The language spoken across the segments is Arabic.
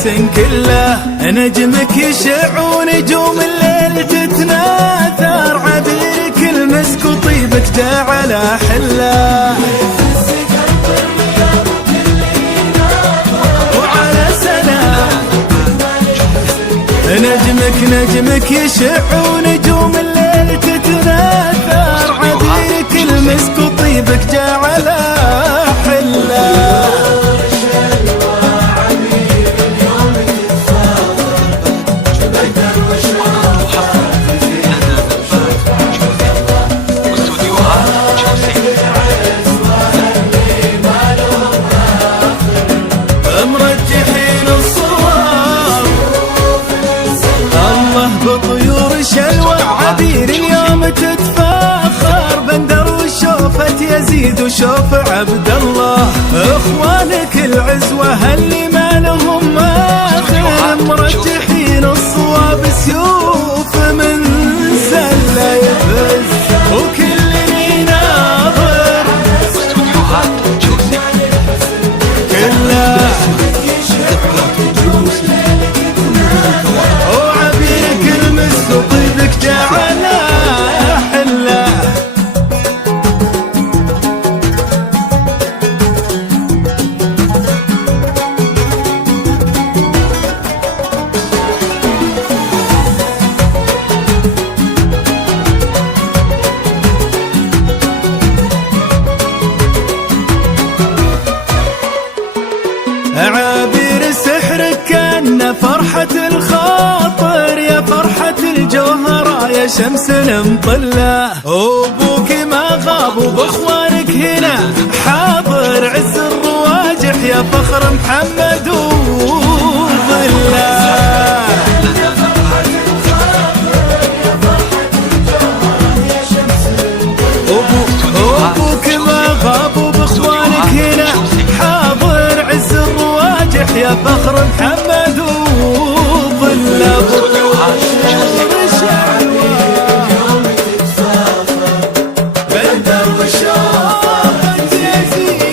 الحسن كله. نجمك يشع ونجوم الليل تتناثر، عبيرك المسك وطيبك جعل حله. وعلى سلام نجمك يشع ونجوم الليل تتناثر، عبيرك المسك وطيبك جعل حله. مرجحين الصواب الله بطيور شلوى، عبير اليوم تتفاخر، بندر وشوفة يزيد وشوف عبد الله. اخوانك العزوة اللي ما لهم اخر، مرجحين الصواب سيوف من سلة يفز، وكل يناظر كله. وعبيرك المسك وطيبك جعل حله. عابر سحرك كان فرحة الخاطر، يا فرحة الجوهرة يا شمس المطلة. وابوك ما غاب وباخوانك هنا حاضر، عز الرواجح يا فخر محمد وظله. وابوك ما غاب وباخوانك هنا حاضر، عز الرواجح يا فخر محمد وظله. بندر وشوفة يزيد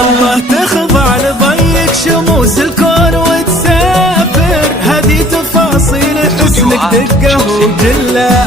الله تخضع لضيق شموس الكون وتسافر، هذه تفاصيل حسنك دقه وجله.